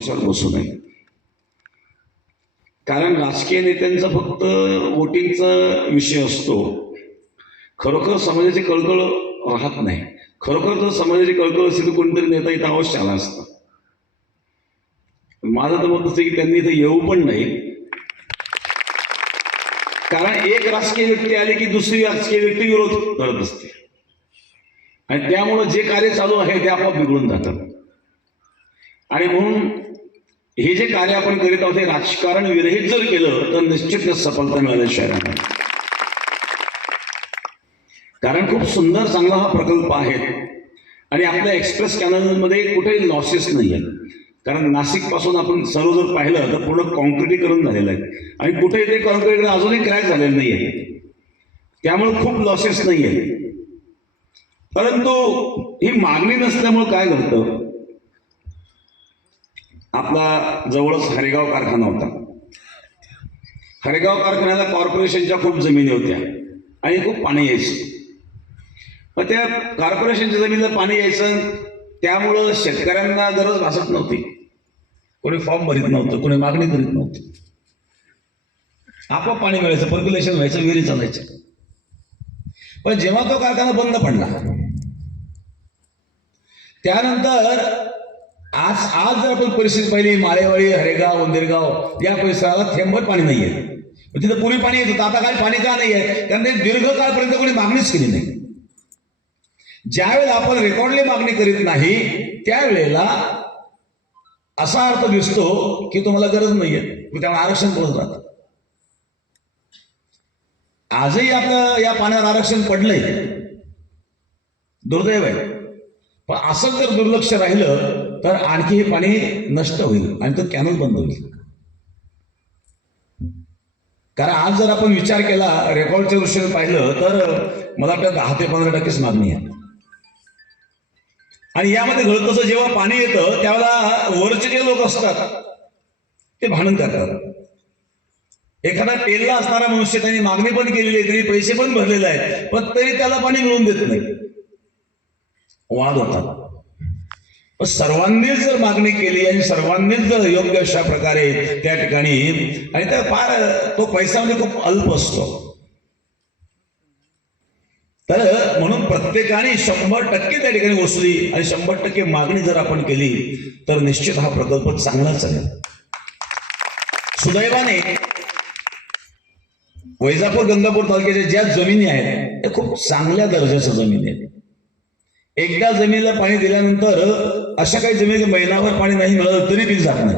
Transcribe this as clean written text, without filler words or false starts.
बसू नये. कारण राजकीय नेत्यांचा फक्त वोटिंगचा विषय असतो. खरोखर समाजाची कळकळ राहत नाही. खरोखर जर समाजाची कळकळ असेल तर कोणतरी नेता इथं अवश्य आला असता. माझं तर मत असं की त्यांनी इथं येऊ पण नाही. कारण एक राजकीय व्यक्ती आली की दुसरी राजकीय व्यक्ती विरोध करत असते आणि त्यामुळं जे कार्य चालू आहे ते आपोआप बिघडून जातं. आणि म्हणून हे जे कार्य आपण करीत आहोत हे राजकारण विरहित जर केलं तर निश्चितच सफलता मिळाल्याशिवाय नाही. कारण खूप सुंदर चांगला हा प्रकल्प आहे आणि आपल्या एक्सप्रेस कॅनलमध्ये कुठेही लॉसेस नाही आहेत. कारण नाशिक पासून आपण सर्व जर पाहिलं तर पूर्ण कॉन्क्रिटीकरण झालेलं आहे आणि कुठेही ते कॉन्क्रिटीकरण अजूनही क्रॅक झालेलं नाही आहे. त्यामुळे खूप लॉसेस नाही आहेत. परंतु ही मागणी नसल्यामुळे काय घडतं, आपला जवळच हरेगाव कारखाना होता. हरेगाव कारखान्याला कॉर्पोरेशनच्या खूप जमिनी होत्या आणि खूप पाणी यायचं. मग त्या कॉर्पोरेशनच्या जमिनीला पाणी यायचं त्यामुळं शेतकऱ्यांना गरज भासत नव्हती. कोणी फॉर्म भरीत नव्हतं, कोणी मागणी करीत नव्हतं. आपोआप पाणी मिळायचं, पर्क्युलेशन व्हायचं, विहिरी चालायचं. पण जेव्हा तो कारखाना बंद पडला त्यानंतर आज जर आपण परिस्थिती पाहिली, माळेवाडी, हरेगाव, उंदेरगाव या परिसराला थेंबभर पाणी नाहीये. तिथं पूर्वी पाणी येत होतं, आता काय पाणी का नाहीये? कारण ते दीर्घकाळपर्यंत कोणी मागणीच केली नाही. ज्यावेळेला आपण रेकॉर्डली मागणी करीत नाही त्यावेळेला असा अर्थ दिसतो की तुम्हाला गरज नाहीये, त्यामुळे आरक्षण पडत राहतं. आजही आपलं या पाण्यावर आरक्षण पडलंय, दुर्दैव आहे. पण असं जर दुर्लक्ष राहिलं तर आणखी हे पाणी नष्ट होईल आणि तो कॅनल बंद होईल. कारण आज जर आपण विचार केला, रेकॉर्डच्या दृष्टीने पाहिलं तर मला वाटतं 10 ते 15% मागणी आहे. आणि यामध्ये घडत असं, जेव्हा पाणी येतं त्यावेळेला वरचे जे लोक असतात ते भांडण करतात. एखादा टेलला असणारा मनुष्य त्यांनी मागणी पण केलेली आहे, त्यांनी पैसे पण भरलेले आहेत, पण तरी त्याला पाणी मिळवून देत नाही, वाद होतात. पण सर्वांनीच जर मागणी केली आणि सर्वांनीच जर योग्य अशा प्रकारे त्या ठिकाणी, आणि त्या फार तो पैसा म्हणजे खूप अल्प असतो, तर म्हणून प्रत्येकाने 100% त्या ठिकाणी वसुली आणि 100% मागणी जर आपण केली तर निश्चित हा प्रकल्प चांगला चालेल. सुदैवाने वैजापूर गंगापूर तालुक्याच्या ज्या जमिनी आहेत त्या खूप चांगल्या दर्जाच्या जमिनी आहेत. एकदा जमिनीला पाणी दिल्यानंतर अशा काही जमिनी महिनाभर पाणी नाही मिळालं तरी ती जात नाही.